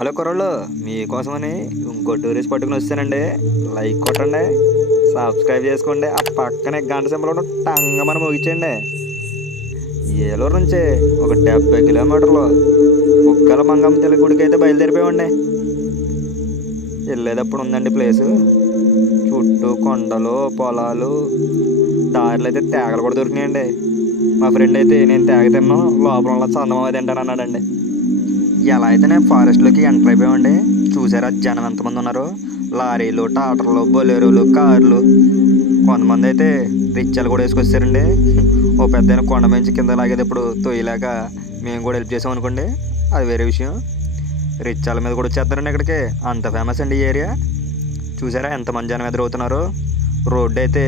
Hello కుర్రోళ్ళు, మీకోసమని ఇంకో tourist పట్టుకుని వచ్చానండి. లైక్ కొట్టండి, సబ్స్క్రైబ్ చేసుకోండి, ఆ పక్కనే గంట సింబల్ టంగమని ముగించండి. ఏలూరు నుంచి ఒక 70 కిలోమీటర్లు బుగ్గల మంగమ్మ తల్లి గుడికి అయితే బయలుదేరిపోయామండి. వెళ్ళేటప్పుడు ఉందండి ప్లేసు, చుట్టూ కొండలు పొలాలు, దారిలో అయితే తేగలు కూడా దొరికినాయండి. మా ఫ్రెండ్ అయితే నేను తేగ తిన్నాను, లోపల ఉన్న చందమామ తింటాను అన్నాడండి. ఎలా అయితే నేను ఫారెస్ట్లోకి ఎంటర్ అయిపోయామండి. చూసారా జనం ఎంతమంది ఉన్నారు? లారీలు, టాటర్లు, బొలేరోలు, కార్లు, కొంతమంది అయితే రిచ్చాలు కూడా వేసుకొచ్చారండి. ఓ పెద్ద కొండ మంచి కింద లాగేటప్పుడు తొయ్యలేక మేము కూడా హెల్ప్ చేసాం అనుకోండి, అది వేరే విషయం. రిచ్చాల మీద కూడా వచ్చేస్తారండి ఇక్కడికి, అంత ఫేమస్ అండి ఈ ఏరియా. చూసారా ఎంతమంది జనం ఎదురవుతున్నారు? రోడ్డు అయితే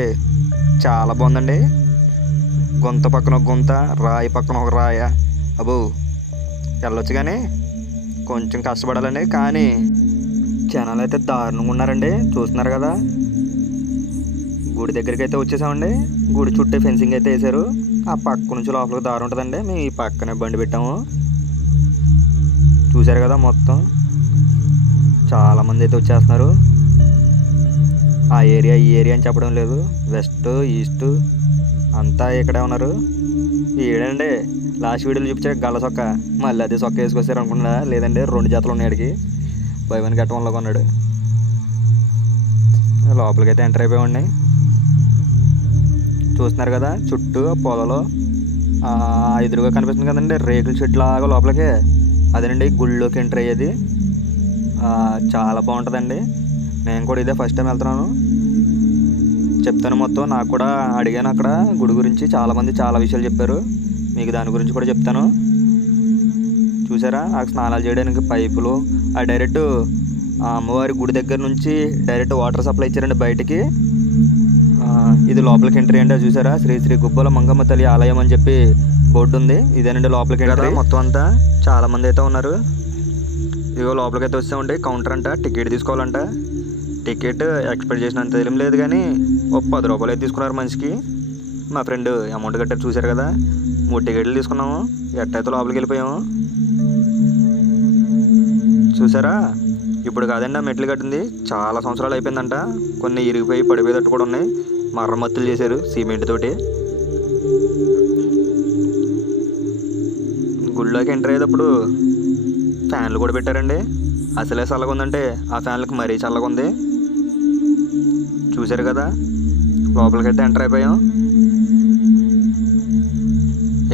చాలా బాగుందండి. గుంత పక్కన ఒక గుంత, రాయి పక్కన ఒక రాయ. అబ్బో, వెళ్ళొచ్చు కానీ కొంచెం కష్టపడాలండి. కానీ జనాలు అయితే దారుణంగా ఉన్నారండి, చూస్తున్నారు కదా. గుడి దగ్గరికి అయితే వచ్చేసామండి. గుడి చుట్టూ ఫెన్సింగ్ అయితే వేసారు. ఆ పక్క నుంచి లోపలికి దారి ఉంటుందండి. మేము ఈ పక్కనే బండి పెట్టాము. చూసారు కదా, మొత్తం చాలామంది అయితే వచ్చేస్తున్నారు. ఆ ఏరియా ఈ ఏరియా అని చెప్పడం లేదు, వెస్ట్ ఈస్ట్ అంతా ఇక్కడే ఉన్నారు. ఏడండి లాస్ట్ వీడియోలో చూపించే గల్ల సొక్క, మళ్ళీ అదే సొక్క వేసుకొచ్చారు అనుకున్నా. లేదండి 2 జతలు ఉన్నాయి అడిగి, బై వన్ గెట్ వన్లో కొన్నాడు. లోపలికి అయితే ఎంటర్ అయిపోయామండి. చూస్తున్నారు కదా చుట్టూ పొలాలు, ఎదురుగా కనిపిస్తుంది కదండి రేకుల షెడ్ లాగా లోపలికి, అదేనండి గుళ్ళోకి ఎంటర్ అయ్యేది. చాలా బాగుంటుందండి. నేను కూడా ఇదే ఫస్ట్ టైం వెళ్తున్నాను. చెప్తాను మొత్తం. నాకు కూడా అడిగాను అక్కడ గుడి గురించి, చాలామంది చాలా విషయాలు చెప్పారు. మీకు దాని గురించి కూడా చెప్తాను. చూసారా ఆ స్నానాలు చేయడానికి పైపులు, ఆ డైరెక్ట్ ఆ అమ్మవారి గుడి దగ్గర నుంచి డైరెక్ట్ వాటర్ సప్లై ఇచ్చారండి బయటికి. ఇది లోపలికి ఎంట్రీ అండి. అది చూసారా, శ్రీ శ్రీ గుబ్బల మంగమ్మ తల్లి ఆలయం అని చెప్పి బోర్డు ఉంది. ఇదేనండి లోపలికి ఎంట్రీ. మొత్తం అంతా చాలా మంది అయితే ఉన్నారు. ఇదిగో లోపలికి అయితే వస్తామండి. కౌంటర్ అంట, టికెట్ తీసుకోవాలంట. టికెట్ ఎక్స్పెక్ట్ చేసినంత ఏం లేదు కానీ ఒక 10 రూపాయలు అయితే తీసుకున్నారు మనిషికి. మా ఫ్రెండ్ అమౌంట్ కట్టారు, చూసారు కదా. 3 టికెట్లు తీసుకున్నాము, ఎట్టయితే లోపలికి వెళ్ళిపోయాము. చూసారా, ఇప్పుడు కాదండి ఆ మెట్లు కట్టింది, చాలా సంవత్సరాలు అయిపోయిందంట. కొన్ని ఇరిగిపోయి పడిపోయేటట్టు కూడా ఉన్నాయి. మరమ్మతులు చేశారు సిమెంట్ తోటి. గుళ్ళోకి ఎంటర్ అయ్యేటప్పుడు ఫ్యాన్లు కూడా పెట్టారండి. అసలే చల్లగా ఉందంటే ఆ ఫ్యాన్లకు మరీ చల్లగా ఉంది. చూసారు కదా, లోపలికైతే ఎంటర్ అయిపోయాం.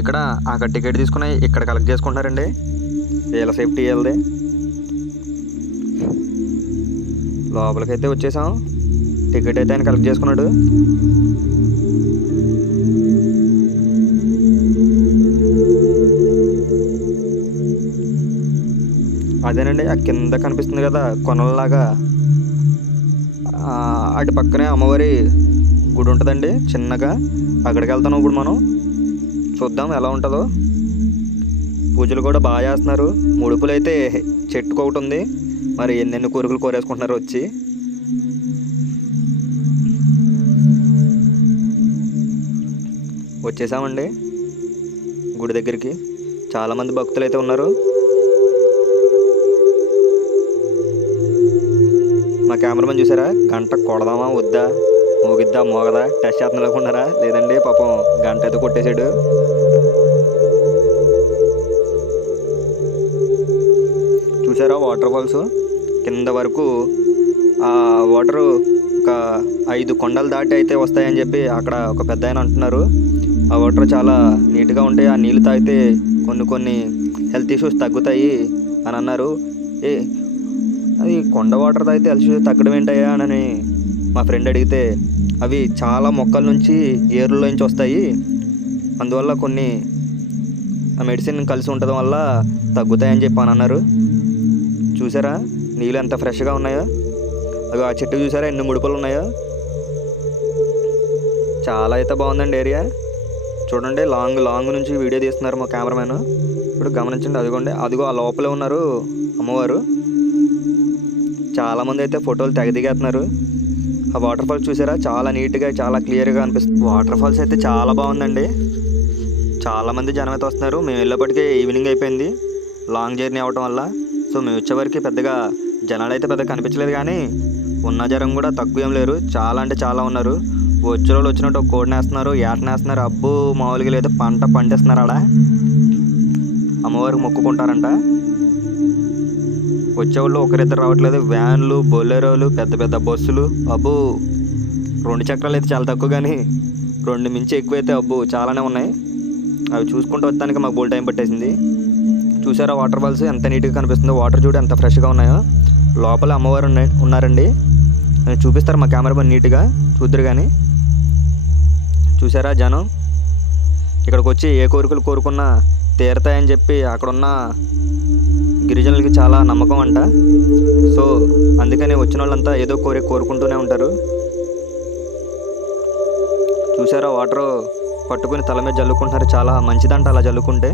ఇక్కడ అక్కడ టికెట్ తీసుకుని ఇక్కడ కలెక్ట్ చేసుకుంటున్నారండి. వీళ్ళ సేఫ్టీ వీళ్ళది. లోపలికైతే వచ్చేసాం. టికెట్ అయితే ఆయన కలెక్ట్ చేసుకున్నాడు. అదేనండి ఆ కింద కనిపిస్తుంది కదా కొనల్లాగా, అటు పక్కనే అమ్మవారి గుడి ఉంటుందండి చిన్నగా. అక్కడికి వెళ్తాను ఇప్పుడు మనం, చూద్దాం ఎలా ఉంటుందో. పూజలు కూడా బాగా చేస్తున్నారు. ముడుపులు అయితే చెట్టుకు ఒకటి ఉంది, మరి ఎన్నెన్ని కోరికలు కోరేసుకుంటున్నారు వచ్చి. వచ్చేసామండి గుడి దగ్గరికి. చాలామంది భక్తులు అయితే ఉన్నారు. మా కెమెరామెన్ చూసారా, గంట కొడదామా వద్దా, మోగిద్దా మోగదా టెస్ట్ చేస్తున్నా లేకున్నారా. లేదండి పాపం గంట అయితే కొట్టేశాడు. చూసారా వాటర్ ఫాల్స్ కింద వరకు. ఆ వాటరు ఒక 5 కొండలు దాటి అయితే వస్తాయని చెప్పి అక్కడ ఒక పెద్ద ఆయన అంటున్నారు. ఆ వాటర్ చాలా నీట్గా ఉంటాయి, ఆ నీళ్ళు తాగితే కొన్ని హెల్త్ ఇష్యూస్ తగ్గుతాయి అని అన్నారు. అది కొండ వాటర్ తాగితే హెల్త్ ఇష్యూస్ తగ్గడం ఏంటయ్యా అని మా ఫ్రెండ్ అడిగితే, అవి చాలా మొక్కల నుంచి ఏర్ల నుంచి వస్తాయి, అందువల్ల కొన్ని మెడిసిన్ కలిసి ఉండడం వల్ల తగ్గుతాయని చెప్పి అని అన్నారు. చూసారా నీళ్ళు ఎంత ఫ్రెష్గా ఉన్నాయో. అది ఆ చెట్టు చూసారా ఎన్ని ముడుపులు ఉన్నాయో. చాలా అయితే బాగుందండి ఏరియా. చూడండి లాంగ్ నుంచి వీడియో తీస్తున్నారు మా కెమెరామెన్. ఇప్పుడు గమనించండి, అదిగోండి అదిగో ఆ లోపలే ఉన్నారు అమ్మవారు. చాలామంది అయితే ఫోటోలు దిగేస్తున్నారు. ఆ వాటర్ ఫాల్స్ చూసారా, చాలా నీట్గా చాలా క్లియర్గా అనిపిస్తుంది. వాటర్ ఫాల్స్ అయితే చాలా బాగుందండి. చాలామంది జనం అయితే వస్తున్నారు. మేము వెళ్ళేప్పటికే ఈవినింగ్ అయిపోయింది, లాంగ్ జర్నీ అవ్వటం వల్ల. సో మేము వచ్చేవరకు పెద్దగా జనాలు అయితే పెద్దగా కనిపించలేదు, కానీ ఉన్న జనం కూడా తక్కువ ఏం లేరు, చాలా అంటే చాలా ఉన్నారు. వచ్చే వాళ్ళు వచ్చినట్టు ఒక కోడిని వేస్తున్నారు, ఏటని వేస్తున్నారు. అబ్బు మామూలుగా లేదు, పంట పండిస్తున్నారు. ఆడ అమ్మవారికి మొక్కుకుంటారంట. వచ్చేవాళ్ళు ఒకరిద్దరు రావట్లేదు, వ్యాన్లు, బొలెరోలు, పెద్ద పెద్ద బస్సులు. అబ్బు 2 చక్రాలు అయితే చాలా తక్కువ, కానీ 2 మించి ఎక్కువైతే అబ్బు చాలానే ఉన్నాయి. అవి చూసుకుంటూ వచ్చడానికి మాకు బోల్ టైం పట్టేసింది. చూసారా వాటర్ ఫాల్స్ ఎంత నీట్గా కనిపిస్తుందో, వాటర్ చూడు ఎంత ఫ్రెష్గా ఉన్నాయో. లోపల అమ్మవారు ఉన్నారండి, చూపిస్తారు మా కెమెరామెన్ నీట్గా, చూద్దరు. కానీ చూసారా జనం ఇక్కడికి వచ్చి ఏ కోరికలు కోరుకున్నా తీరతాయని చెప్పి అక్కడున్న గిరిజనులకి చాలా నమ్మకం అంట. సో అందుకని వచ్చిన వాళ్ళంతా ఏదో కోరుకుంటూనే ఉంటారు. చూసారా వాటర్ పట్టుకుని తల మీద జల్లుకుంటున్నారు, చాలా మంచిదంట అలా జల్లుకుంటే.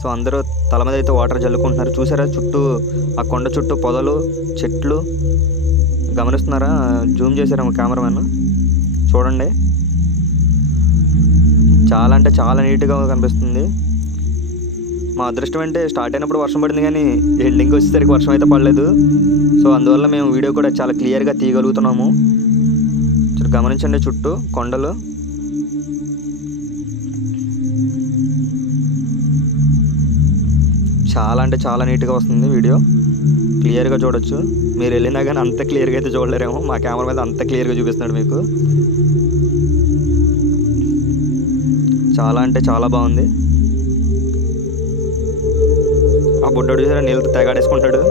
సో అందరూ తల మీద అయితే వాటర్ జల్లుకుంటున్నారు. చూసారా చుట్టూ ఆ కొండ చుట్టూ పొదలు, చెట్లు గమనిస్తున్నారా? జూమ్ చేశారా మా కెమెరామెన్, చూడండి. చాలా అంటే చాలా నీట్గా కనిపిస్తుంది. మా అదృష్టం అంటే స్టార్ట్ అయినప్పుడు వర్షం పడింది, కానీ ఎండింగ్ వచ్చేసరికి వర్షం అయితే పడలేదు. సో అందువల్ల మేము వీడియో కూడా చాలా క్లియర్గా తీయగలుగుతున్నాము. గమనించండి చుట్టూ కొండలు. చాలా అంటే చాలా నీట్గా వస్తుంది వీడియో, క్లియర్గా చూడొచ్చు. మీరు వెళ్ళినా కానీ అంత క్లియర్గా అయితే చూడలేరేమో, మా కెమెరా మీద అంత క్లియర్గా చూపిస్తున్నాడు మీకు. చాలా అంటే చాలా బాగుంది. ఆ బుడ్డోడు చూసారా నీళ్ళతో తెగాడేసుకుంటాడు.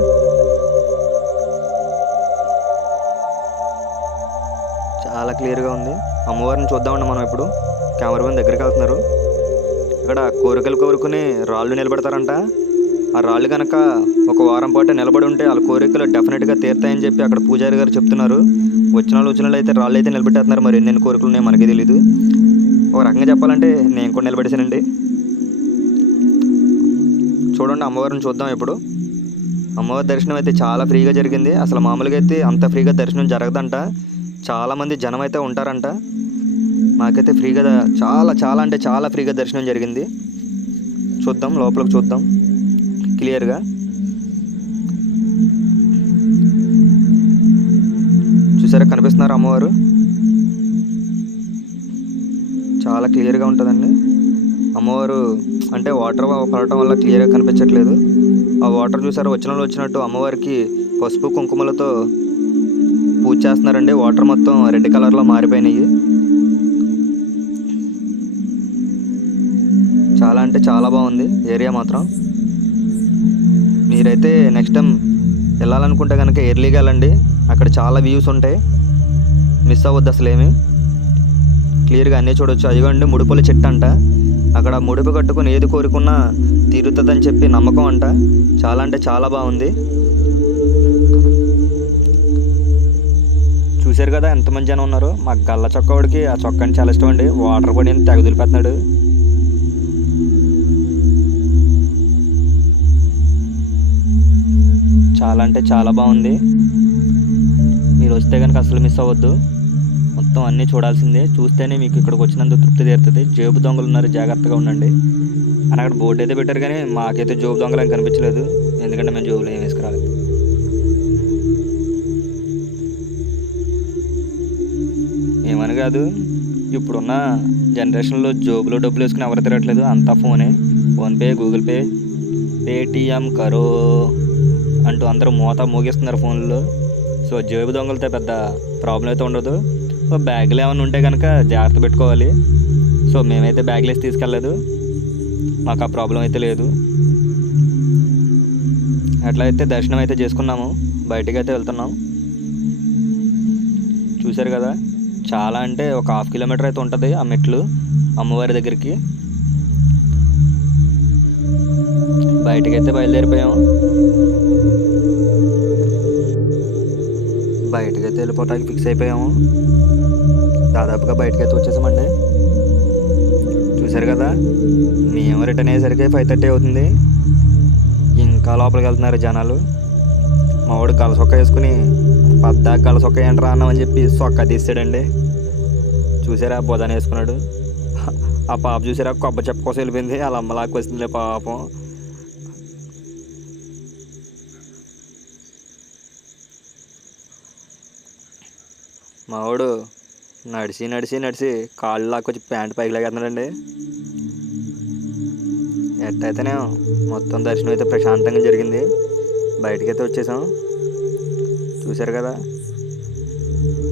చాలా క్లియర్గా ఉంది. అమ్మవారిని చూద్దామండి మనం. ఇప్పుడు కెమెరామెన్ దగ్గరికి వెళ్తున్నారు. ఇక్కడ కోరికలు కోరుకుని రాళ్ళు నిలబెడతారంట. ఆ రాళ్ళు కనుక ఒక వారం పాటు నిలబడి ఉంటే వాళ్ళ కోరికలు డెఫినెట్గా తీరుతాయని చెప్పి అక్కడ పూజారి గారు చెప్తున్నారు. వచ్చిన వాళ్ళు అయితే రాళ్ళు అయితే నిలబెట్టేస్తున్నారు. మరి ఎన్నెన్ని కోరికలు ఉన్నాయో మనకే తెలీదు. ఒక రకంగా చెప్పాలంటే నేను కూడా నిలబెట్టేశానండి. చూడండి అమ్మవారిని చూద్దాం ఇప్పుడు. అమ్మవారి దర్శనం అయితే చాలా ఫ్రీగా జరిగింది. అసలు మామూలుగా అయితే అంత ఫ్రీగా దర్శనం జరగదంట, చాలామంది జనం అయితే ఉంటారంట. మాకైతే ఫ్రీగా చాలా చాలా అంటే చాలా ఫ్రీగా దర్శనం జరిగింది. చూద్దాం లోపలికి, చూద్దాం క్లియర్గా. చూసారా కనిపిస్తున్నారు అమ్మవారు, చాలా క్లియర్గా ఉంటుందండి. అమ్మవారు అంటే వాటర్ పడటం వల్ల క్లియర్గా కనిపించట్లేదు. ఆ వాటర్ చూసారా వచ్చిన వాళ్ళు వచ్చినట్టు అమ్మవారికి పసుపు కుంకుమలతో పూజ చేస్తున్నారండి. వాటర్ మొత్తం రెడ్ కలర్లో మారిపోయినాయి. చాలా అంటే చాలా బాగుంది ఏరియా మాత్రం. మీరైతే నెక్స్ట్ టైం వెళ్ళాలనుకుంటే కనుక ఎర్లీగా వెళ్ళండి, అక్కడ చాలా వ్యూస్ ఉంటాయి, మిస్ అవ్వద్దు అసలు ఏమి. క్లియర్గా అన్నీ చూడొచ్చు. అదిగోండి ముడుపుల చెట్టు అంట, అక్కడ ముడుపు కట్టుకుని ఏది కోరుకున్నా తీరుతుందని చెప్పి నమ్మకం అంట. చాలా అంటే చాలా బాగుంది. చూశారు కదా ఎంతమంది జనం ఉన్నారు. మా గల్ల చొక్కవాడికి ఆ చొక్కాని చాలా ఇష్టం అండి. వాటర్ పడి తెగ దులిపేస్తున్నాడు. చాలా అంటే చాలా బాగుంది. మీరు వస్తే కనుక అసలు మిస్ అవ్వద్దు, మొత్తం అన్నీ చూడాల్సిందే. చూస్తేనే మీకు ఇక్కడికి వచ్చినందుకు తృప్తి తీరుతుంది. జేబు దొంగలు ఉన్నారు, జాగ్రత్తగా ఉండండి అని అక్కడ బోర్డు అయితే పెట్టారు, కానీ మాకైతే జోబు దొంగలు అని కనిపించలేదు, ఎందుకంటే మేము జోబులు ఏం వేసుకురాలేదు. ఏమని కాదు, ఇప్పుడున్న జనరేషన్లో జోబులో డబ్బులు వేసుకుని ఎవరు తిరగట్లేదు, అంతా ఫోనే. ఫోన్పే, గూగుల్ పే, పేటిఎం కరో అంటూ అందరూ మోగిస్తున్నారు ఫోన్లో. సో జేబు దొంగలతో పెద్ద ప్రాబ్లం అయితే ఉండదు. సో బ్యాగులు ఏమైనా ఉంటే కనుక జాగ్రత్త పెట్టుకోవాలి. సో మేమైతే బ్యాగులు వేసి తీసుకెళ్ళలేదు, మాకు ఆ ప్రాబ్లం అయితే లేదు. అట్లయితే దర్శనం అయితే చేసుకున్నాము, బయటికి అయితే వెళ్తున్నాం. చూశారు కదా, చాలా అంటే ఒక 1/2 కిలోమీటర్ అయితే ఉంటుంది ఆ మెట్లు అమ్మవారి దగ్గరికి. బయటకైతే బయలుదేరిపోయాము. బయటకైతే వెళ్ళిపోవటానికి ఫిక్స్ అయిపోయాము. దాదాపుగా బయటకైతే వచ్చేసామండి. చూశారు కదా, మేము రిటర్న్ అయ్యేసరికి 5:30 అవుతుంది. ఇంకా లోపలికి వెళ్తున్నారు జనాలు. మా వాడు గల సొక్క వేసుకుని పద్దాక గల సొక్క ఏంట్రా అన్నామని చెప్పి సొక్క తీసాడండి. చూసారా బొదాన్ని వేసుకున్నాడు. ఆ పాప చూసారా కొబ్బరి చెప్ప కోసం వెళ్ళిపోయింది, వాళ్ళ అమ్మలాగా వచ్చిందిలే పాపం. మావాడు నడిచి నడిచి నడిచి కాళ్ళు లాక్కొచ్చి ప్యాంట్ పైకి లాగేస్తున్నాడండి. ఎట్టయితేనే మొత్తం దర్శనం అయితే ప్రశాంతంగా జరిగింది. బయటకైతే వచ్చేసాం. చూశారు కదా,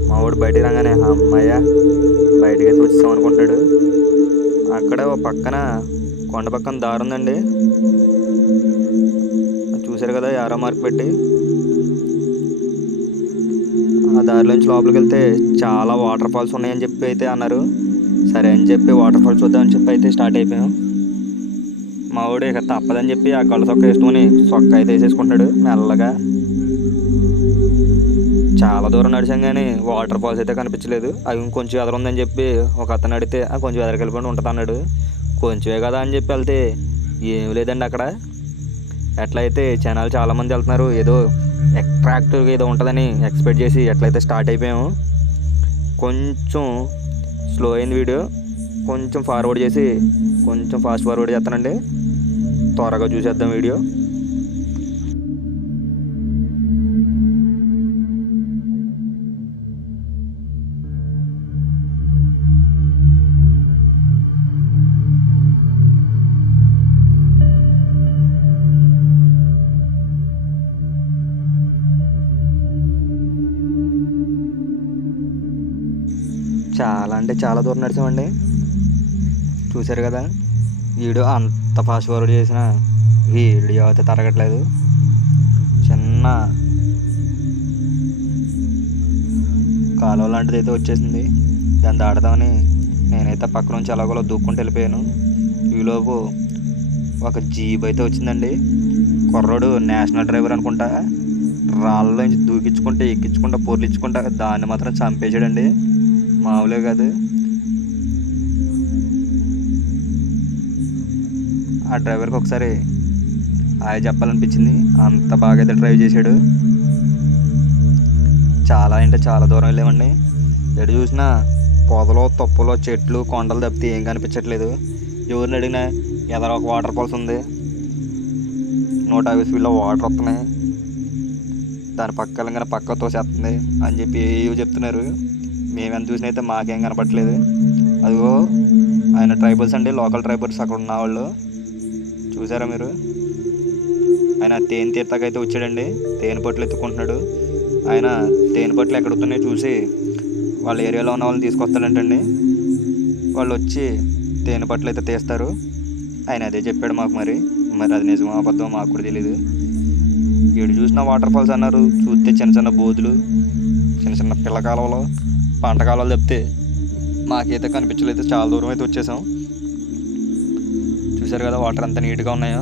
మావాడు బయటికి రాగానే అమ్మయ్య బయటకైతే వచ్చేసాం అనుకుంటున్నాడు. అక్కడ ఒక పక్కన కొండ పక్కన దారి ఉందండి. చూశారు కదా, యారో మార్క్ పెట్టి. ఆ దారిలోంచి లోపలికి వెళ్తే చాలా వాటర్ ఫాల్స్ ఉన్నాయని చెప్పి అయితే అన్నారు. సరే అని చెప్పి వాటర్ ఫాల్స్ చూద్దామని చెప్పి అయితే స్టార్ట్ అయిపోయాం. మా వాడు ఇక తప్పదని చెప్పి ఆ గొల్ల సొక్క వేసుకొని సొక్క అయితే వేసేసుకుంటున్నాడు మెల్లగా. చాలా దూరం నడిచాం కానీ వాటర్ ఫాల్స్ అయితే కనిపించలేదు. అవి ఇంకొంచెం ఎదరుందని చెప్పి ఒక అతను అడిగితే కొంచెం ఎదరికెళ్ళిపోయి ఉంటుంది అన్నాడు. కొంచెమే కదా అని చెప్పి వెళ్తే ఏం లేదండి అక్కడ. ఎట్లయితే జనాలు చాలామంది వెళ్తున్నారు, ఏదో అట్రాక్టివ్గా ఏదో ఉంటుందని ఎక్స్పెక్ట్ చేసి ఎట్లయితే స్టార్ట్ అయిపోయాము. కొంచెం స్లో అయింది వీడియో, కొంచెం ఫార్వర్డ్ చేసి కొంచెం ఫాస్ట్ ఫార్వర్డ్ చేస్తానండి, త్వరగా చూసేద్దాం వీడియో. చాలా అంటే చాలా దూరం నడిచామండి. చూశారు కదా, వీడియో అంత ఫాస్ట్ ఫార్వర్డ్ చేసిన వీడియో అయితే తరగట్లేదు. చిన్న కాలువ లాంటిది అయితే వచ్చేసింది, దాన్ని దాడదామని నేనైతే పక్క నుంచి ఎలాగోలా దూక్కుంటూ వెళ్ళిపోయాను. ఈలోపు ఒక జీప్ అయితే వచ్చిందండి. కుర్రోడు నేషనల్ డ్రైవర్ అనుకుంటా, రాళ్ళలోంచి దూకించుకుంటే ఎక్కించుకుంటా పొర్లించుకుంటా దాన్ని మాత్రం చంపేశాడండి. మామూలే కాదు. ఆ డ్రైవర్కి ఒకసారి హాయ్ చెప్పాలనిపించింది, అంత బాగా అయితే డ్రైవ్ చేశాడు. చాలా అంటే చాలా దూరం వెళ్ళామండి. ఎటు చూసినా పొదలు తొప్పలు చెట్లు కొండలు తప్పితే ఏం కనిపించట్లేదు. ఎవరిని అడిగినా ఎదర ఒక వాటర్ ఫాల్స్ ఉంది, 150 స్పీడ్లో వాటర్ వస్తున్నాయి, దాని పక్క వెళ్ళగానే పక్క తోసేస్తుంది అని చెప్పి ఏవో చెప్తున్నారు. మేమెంత చూసినా అయితే మాకేం కనపట్లేదు. అదిగో ఆయన ట్రైబల్స్ అండి, లోకల్ ట్రైబల్స్ అక్కడ ఉన్నవాళ్ళు. చూసారా మీరు, ఆయన తేనె తీర్థకైతే వచ్చాడండి, తేనె పట్లు ఎత్తుకుంటున్నాడు. ఆయన తేనె పట్లు ఎక్కడుతున్నాయో చూసి వాళ్ళ ఏరియాలో ఉన్న వాళ్ళని తీసుకొస్తాడంటండి. వాళ్ళు వచ్చి తేనె పట్లు అయితే తీస్తారు. ఆయన అదే చెప్పాడు మాకు. మరి అది నిజమో అబద్ధమో మాకు కూడా తెలీదు. ఏడు చూసిన వాటర్ ఫాల్స్ అన్నారు, చూస్తే చిన్న చిన్న బోధులు, చిన్న చిన్న పిల్ల కాలువలు, పంట కాలువలు తప్పితే మాకైతే కనిపించలేదు. చాలా దూరం అయితే వచ్చేసాం. చూసారు కదా వాటర్ ఎంత నీట్గా ఉన్నాయో.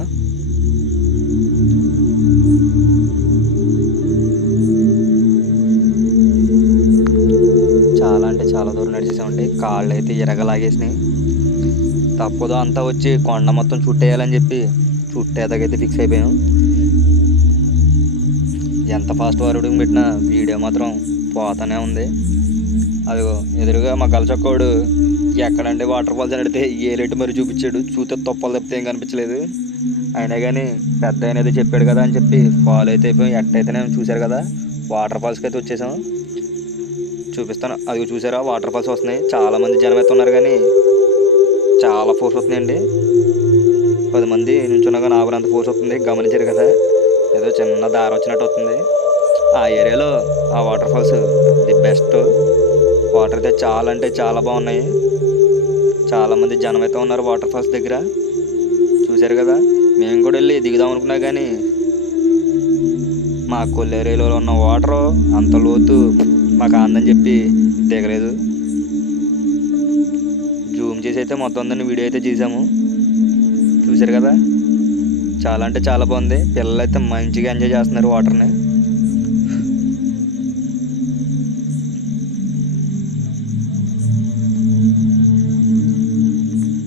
చాలా అంటే చాలా దూరం నడిచేసామండి. కాళ్ళు అయితే ఎరగలాగేసినాయి. తప్పదో అంతా వచ్చి కొండ మొత్తం చుట్టేయాలని చెప్పి చుట్టేదాకైతే ఫిక్స్ అయిపోయాం. ఎంత ఫాస్ట్ ఫార్వర్డింగ్ పెట్టినా వీడియో మాత్రం పోతానే ఉంది. అదిగో ఎదురుగా మా గలచొక్కోడు ఎక్కడంటే వాటర్ ఫాల్స్ అని అడిగితే ఏలేటి మరి చూపించాడు. చూస్తే తొప్పలు తప్పితే ఏం కనిపించలేదు. అయినా కానీ పెద్ద అనేది చెప్పాడు కదా అని చెప్పి ఫాలో అయితే అయిపోయి ఎట్టయితేనే చూశారు కదా, వాటర్ ఫాల్స్కి అయితే వచ్చేసాం. చూపిస్తాను, అది చూసారా వాటర్ ఫాల్స్ వస్తున్నాయి. చాలామంది జనం అయితే ఉన్నారు కానీ చాలా ఫోర్స్ వస్తున్నాయండి. 10 మంది నుంచున్నా కానీ ఆవిరంత ఫోర్స్ వస్తుంది. గమనించారు కదా, ఏదో చిన్న దారి వచ్చినట్టు వస్తుంది. ఆ ఏరియాలో ఆ water falls the best. Water అయితే చాలా అంటే చాలా బాగున్నాయి. చాలామంది జనం అయితే ఉన్నారు వాటర్ ఫాల్స్ దగ్గర. చూశారు కదా, మేము కూడా వెళ్ళి దిగుదాం అనుకున్నా కానీ మా కొల్లేరియాలో ఉన్న వాటర్ అంత లోతు మాకు అందని చెప్పి దిగలేదు. జూమ్ చేసి అయితే మొత్తం అందరిని వీడియో అయితే చేసాము. చూశారు కదా, చాలా అంటే చాలా బాగుంది. పిల్లలు అయితే మంచిగా ఎంజాయ్ చేస్తున్నారు వాటర్ని.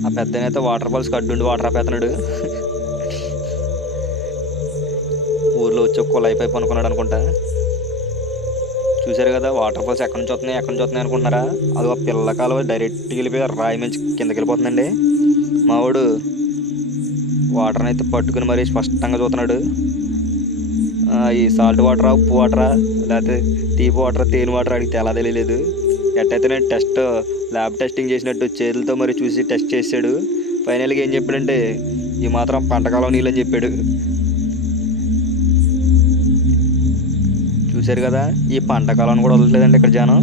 ఆ పెద్దనైతే వాటర్ ఫాల్స్కి అడ్డుండి వాటర్ ఆపేస్తున్నాడు. ఊర్లో వచ్చి కుళాయి పైపు అనుకున్నాడు అనుకుంటా. చూశారు కదా వాటర్ ఫాల్స్ ఎక్కడి నుంచి వస్తున్నాయి అనుకుంటున్నారా? అది ఒక పిల్ల కాలువ డైరెక్ట్గా వెళ్ళిపోయి రాయి మంచి కిందకి వెళ్ళిపోతుందండి. మావాడు వాటర్ని అయితే పట్టుకుని మరీ స్పష్టంగా చూస్తున్నాడు. ఈ సాల్ట్ వాటరా, ఉప్పు వాటరా, లేకపోతే తీపి వాటర్, తేనె వాటర్ అడిగితే ఎలా తెలియలేదు. ఎట్టయితే నేను ల్యాబ్ టెస్టింగ్ చేసినట్టు చేతులతో మరి చూసి టెస్ట్ చేసాడు. ఫైనల్గా ఏం చెప్పాడంటే ఈ మాత్రం పంటకాలం నీళ్ళు అని చెప్పాడు. చూశారు కదా, ఈ పంటకాలం కూడా వదలలేదండి ఇక్కడ జనం.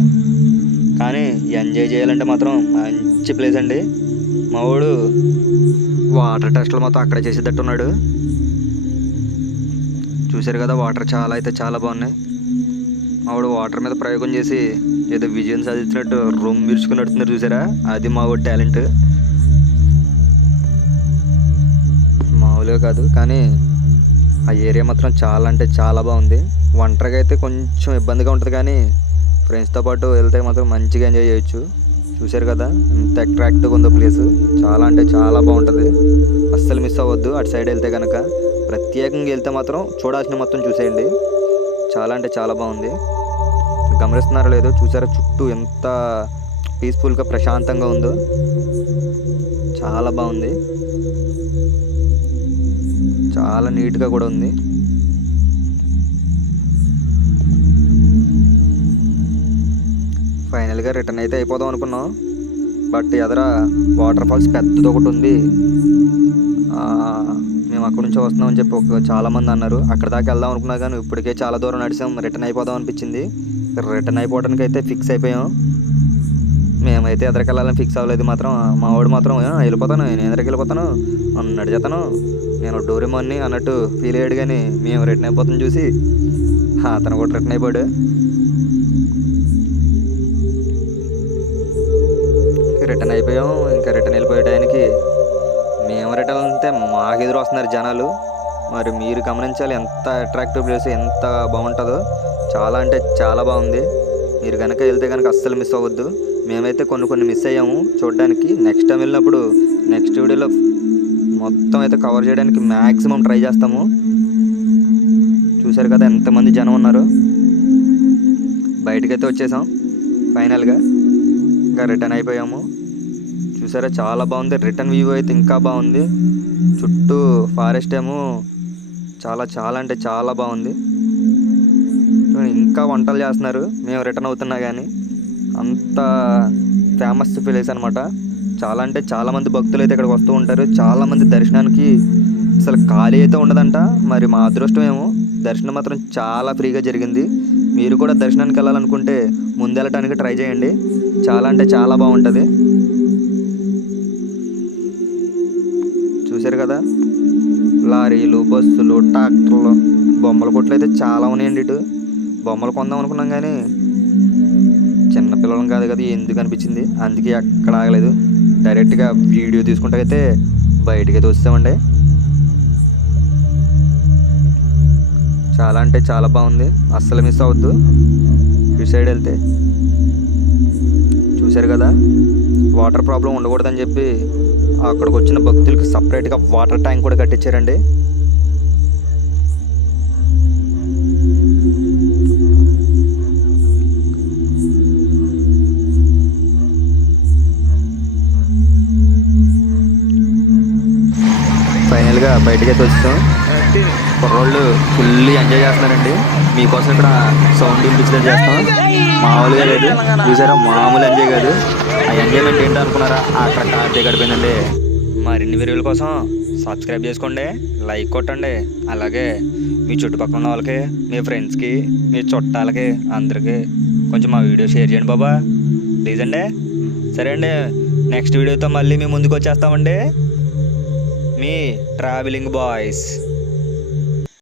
కానీ ఎంజాయ్ చేయాలంటే మాత్రం మంచి ప్లేస్ అండి. మా వాడు వాటర్ టెస్ట్లు మొత్తం అక్కడే చేసేటట్టున్నాడు. చూశారు కదా, వాటర్ చాలా అయితే చాలా బాగున్నాయి. మావాడు వాటర్ మీద ప్రయోగం చేసి ఏదో విజయం సాధించినట్టు రొమ్ము విరుచుకున్నట్టున్నారు. చూసారా, అది మావాడు టాలెంట్. మామూలుగా కాదు, కానీ ఆ ఏరియా మాత్రం చాలా అంటే చాలా బాగుంది. ఒంటరిగా అయితే కొంచెం ఇబ్బందిగా ఉంటుంది, కానీ ఫ్రెండ్స్తో పాటు వెళ్తే మాత్రం మంచిగా ఎంజాయ్ చేయొచ్చు. చూశారు కదా ఎంత అట్రాక్టివ్గా ఉందో ప్లేస్. చాలా అంటే చాలా బాగుంటుంది, అస్సలు మిస్ అవ్వద్దు. అటు సైడ్ వెళ్తే కనుక ప్రత్యేకంగా వెళ్తే మాత్రం చూడాల్సిన మొత్తం చూసేయండి. చాలా అంటే చాలా బాగుంది. గమనిస్తున్నారో లేదో, చూసారా చుట్టూ ఎంత పీస్ఫుల్గా ప్రశాంతంగా ఉందో. చాలా బాగుంది, చాలా నీట్గా కూడా ఉంది. ఫైనల్గా రిటర్న్ అయితే అయిపోదాం అనుకున్నాం, బట్ ఎదర వాటర్ ఫాల్స్ పెద్దది ఒకటి ఉంది. మేము అక్కడి నుంచి వస్తున్నామని చెప్పి చాలామంది అన్నారు. అక్కడ దాకా వెళ్దాం అనుకున్నా, కానీ ఇప్పటికే చాలా దూరం నడిచాం. రిటర్న్ అయిపోదాం అనిపించింది. రిటర్న్ అయిపోవడానికి అయితే ఫిక్స్ అయిపోయాం. మేమైతే ఎదరికి వెళ్ళాలని ఫిక్స్ అవ్వలేదు. మాత్రం మా వాడు మాత్రం వెళ్ళిపోతాను, నేను ఎదరికి వెళ్ళిపోతాను, నడిచేస్తాను, నేను డోరేమోన్ని అన్నట్టు ఫీల్ అయ్యాడు. కానీ మేము రిటర్న్ అయిపోతాం చూసి అతను కూడా రిటర్న్ అయిపోయాడు. రిటర్న్ అయిపోయాం. ఇంకా రిటర్న్ వెళ్ళిపోయే టైంకి మేము రిటర్న్ అంటే మాకు ఎదురు వస్తున్నారు జనాలు. మరి మీరు గమనించాలి ఎంత అట్రాక్టివ్ ప్లేస్, ఎంత బాగుంటుందో. చాలా అంటే చాలా బాగుంది. మీరు కనుక వెళ్తే కనుక అస్సలు మిస్ అవ్వద్దు. మేమైతే కొన్ని మిస్ అయ్యాము చూడడానికి. నెక్స్ట్ టైం వెళ్ళినప్పుడు నెక్స్ట్ వీడియోలో మొత్తం అయితే కవర్ చేయడానికి మ్యాక్సిమం ట్రై చేస్తాము. చూశారు కదా ఎంతమంది జనం ఉన్నారు. బయటకైతే వచ్చేసాం ఫైనల్గా. ఇంకా రిటర్న్ అయిపోయాము. చూసారా చాలా బాగుంది. రిటర్న్ వ్యూ అయితే ఇంకా బాగుంది. చుట్టూ ఫారెస్ట్ ఏమో చాలా చాలా అంటే చాలా బాగుంది. ఇంకా వంటలు చేస్తున్నారు మేము రిటర్న్ అవుతున్నా, కానీ అంత ఫేమస్ ప్లేస్ అనమాట. చాలా అంటే చాలామంది భక్తులు అయితే ఇక్కడికి వస్తూ ఉంటారు. చాలామంది దర్శనానికి అసలు ఖాళీ అయితే ఉండదంట. మరి మా అదృష్టం ఏమో దర్శనం మాత్రం చాలా ఫ్రీగా జరిగింది. మీరు కూడా దర్శనానికి వెళ్ళాలనుకుంటే ముందు వెళ్ళటానికి ట్రై చేయండి. చాలా అంటే చాలా బాగుంటుంది. చూశారు కదా, లారీలు, బస్సులు, ట్రాక్టర్లు, బొమ్మల కొట్లు అయితే చాలా ఉన్నాయండి. ఇటు బొమ్మలు కొందాం అనుకున్నాం, కానీ చిన్నపిల్లలం కాదు కదా, ఎందుకు అనిపించింది. అందుకే అక్కడ ఆగలేదు, డైరెక్ట్గా వీడియో తీసుకుంటే అయితే బయటికి తోస్తామండి. చాలా అంటే చాలా బాగుంది, అస్సలు మిస్ అవ్వద్దు ఇటు సైడ్ వెళ్తే. చూశారు కదా, వాటర్ ప్రాబ్లం ఉండకూడదని చెప్పి అక్కడికి వచ్చిన భక్తులకి సపరేట్గా వాటర్ ట్యాంక్ కూడా కట్టించారండి. ఫైనల్గా బయటకైతే వచ్చాం. కుర్రోళ్ళు ఫుల్లీ ఎంజాయ్ చేస్తున్నారండి. మీకోసం ఇక్కడ సౌండ్ వినిపించడం చేస్తాం. మామూలుగా లేదు, చూసారా మామూలు ఎంజాయ్ కాదు. ఆ ఎంజాయ్మెంట్ ఏంటో అనుకున్నారా, అక్కడ కార్తీక గడిపోయిందండి. మరిన్ని వీడియోల కోసం సబ్స్క్రైబ్ చేసుకోండి, లైక్ కొట్టండి. అలాగే మీ చుట్టుపక్కల ఉన్న వాళ్ళకి, మీ ఫ్రెండ్స్కి, మీ చుట్టాలకి అందరికీ కొంచెం మా వీడియో షేర్ చేయండి బాబా, ప్లీజ్ అండి. సరే అండి, నెక్స్ట్ వీడియోతో మళ్ళీ మేము ముందుకు వచ్చేస్తామండి. మీ ట్రావెలింగ్ బాయ్స్.